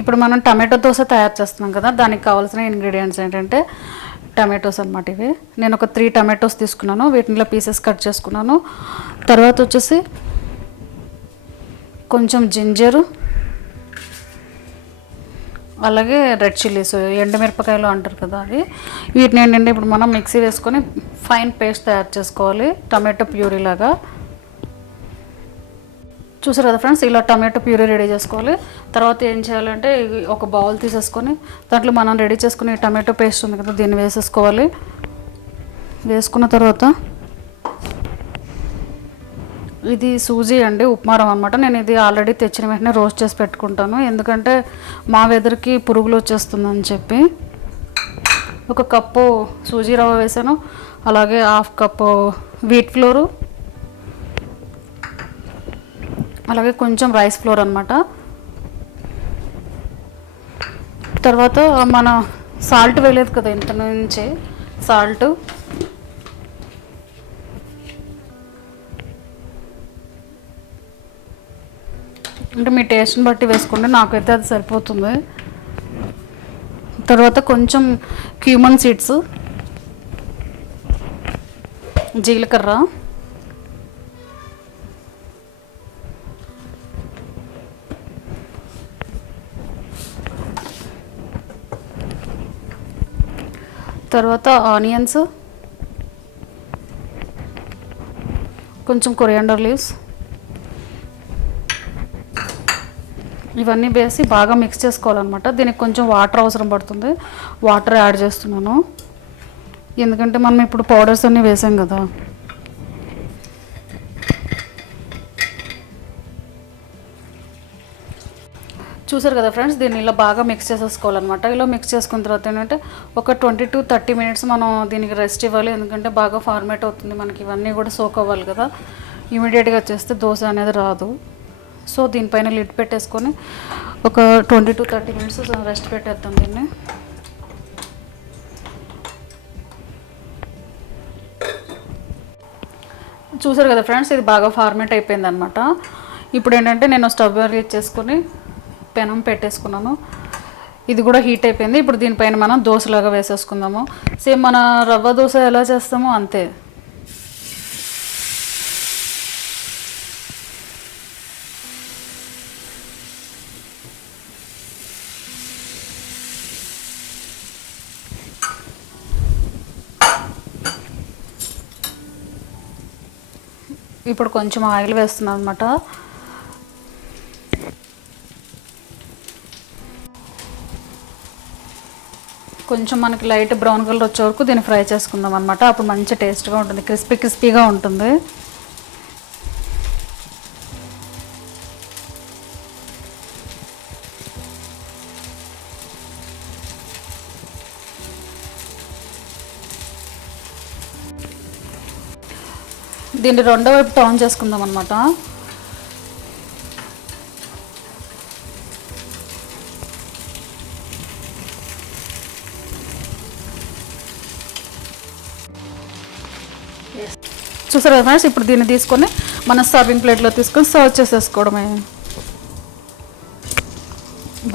ఇప్పుడు మనం టమాటో దోశ తయారు చేస్తున్నాం కదా, దానికి కావాల్సిన ఇంగ్రీడియంట్స్ ఏంటంటే టమాటోస్ అనమాట. ఇవి నేను ఒక 3 టమాటోస్ తీసుకున్నాను, వీటిలో పీసెస్ కట్ చేసుకున్నాను. తర్వాత వచ్చేసి కొంచెం జింజరు, అలాగే రెడ్ చిల్లీస్, ఎండుమిరపకాయలు అంటారు కదా అవి. వీటిని ఏంటంటే ఇప్పుడు మనం మిక్సీ వేసుకొని ఫైన్ పేస్ట్ తయారు చేసుకోవాలి, టమాటో ప్యూరీ లాగా. చూసారు కదా ఫ్రెండ్స్, ఇలా టమాటో ప్యూరీ రెడీ చేసుకోవాలి. తర్వాత ఏం చేయాలంటే ఒక బౌల్ తీసేసుకొని దాంట్లో మనం రెడీ చేసుకునే టమాటో పేస్ట్ ఉంది కదా, దీన్ని వేసేసుకోవాలి. వేసుకున్న తర్వాత ఇది సూజీ అండి, ఉప్మా రవ్వ అనమాట. నేను ఇది ఆల్రెడీ తెచ్చిన వెంటనే రోస్ట్ చేసి పెట్టుకుంటాను, ఎందుకంటే మా వెదర్కి పురుగులు వచ్చేస్తుందని చెప్పి. 1 కప్పు సూజీ రవ్వ వేసాను, అలాగే 1/2 కప్పు వీట్ ఫ్లోరు, అలాగే కొంచెం రైస్ ఫ్లోర్ అనమాట. తర్వాత మన సాల్ట్ వేయలేదు కదా ఇంత నుంచి, సాల్ట్ అంటే మీ టేస్ట్ని బట్టి వేసుకోండి, నాకైతే అది సరిపోతుంది. తర్వాత కొంచెం క్యూమన్ సీడ్స్, జీలకర్ర, తర్వాత ఆనియన్స్, కొంచెం కొరియాండర్ లీవ్స్, ఇవన్నీ వేసి బాగా మిక్స్ చేసుకోవాలన్నమాట. దీనికి కొంచెం వాటర్ అవసరం పడుతుంది, వాటర్ యాడ్ చేస్తున్నాను, ఎందుకంటే మనం ఇప్పుడు పౌడర్స్ అన్నీ వేసాం కదా. చూసారు కదా ఫ్రెండ్స్, దీన్ని ఇలా బాగా మిక్స్ చేసేసుకోవాలన్నమాట. ఇలా మిక్స్ చేసుకున్న తర్వాత ఏంటంటే ఒక 20 to 30 minutes మనం దీనికి రెస్ట్ ఇవ్వాలి, ఎందుకంటే బాగా ఫార్మేట్ అవుతుంది మనకి, ఇవన్నీ కూడా సోక్ అవ్వాలి కదా. ఇమీడియట్గా చేస్తే దోశ అనేది రాదు. సో దీనిపైన లిడ్ పెట్టేసుకొని ఒక 20 to 30 minutes రెస్ట్ పెట్టేద్దాం దీన్ని. చూసారు కదా ఫ్రెండ్స్, ఇది బాగా ఫార్మేట్ అయిపోయింది అనమాట. ఇప్పుడు ఏంటంటే నేను స్టవ్ రిలీజ్ చేసుకొని పెనం పెట్టేసుకున్నాను, ఇది కూడా హీట్ అయిపోయింది. ఇప్పుడు దీనిపైన మనం దోశలాగా వేసేసుకుందాము, సేమ్ మన రవ్వ దోశ ఎలా చేస్తామో అంతే. ఇప్పుడు కొంచెం ఆయిల్ వేస్తున్నాను అనమాట. కొంచెం మనకి లైట్ బ్రౌన్ కలర్ వచ్చే వరకు దీన్ని ఫ్రై చేసుకుందాం అనమాట, అప్పుడు మంచి టేస్ట్గా ఉంటుంది, క్రిస్పీగా ఉంటుంది. దీన్ని రెండో వైపు టర్న్ చేసుకుందాం అనమాట. చూసారు కదా ఫ్రెండ్స్, ఇప్పుడు దీన్ని తీసుకొని మన సర్వింగ్ ప్లేట్లో తీసుకొని సర్వ్ చేసేసుకోవడమే.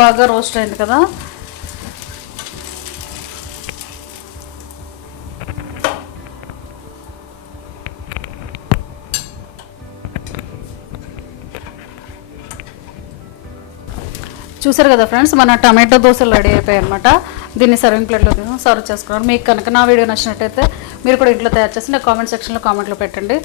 బాగా రోస్ట్ అయింది కదా. చూసారు కదా ఫ్రెండ్స్, మన టమాటో దోశలు రెడీ అయిపోయాయి అనమాట. దీన్ని సర్వింగ్ ప్లేట్లో సర్వ్ చేసుకున్నారు. మీకు కనుక నా వీడియో నచ్చినట్టయితే మీరు కూడా ఇంట్లో తయారు చేసి నా కామెంట్ సెక్షన్లో కామెంట్లో పెట్టండి.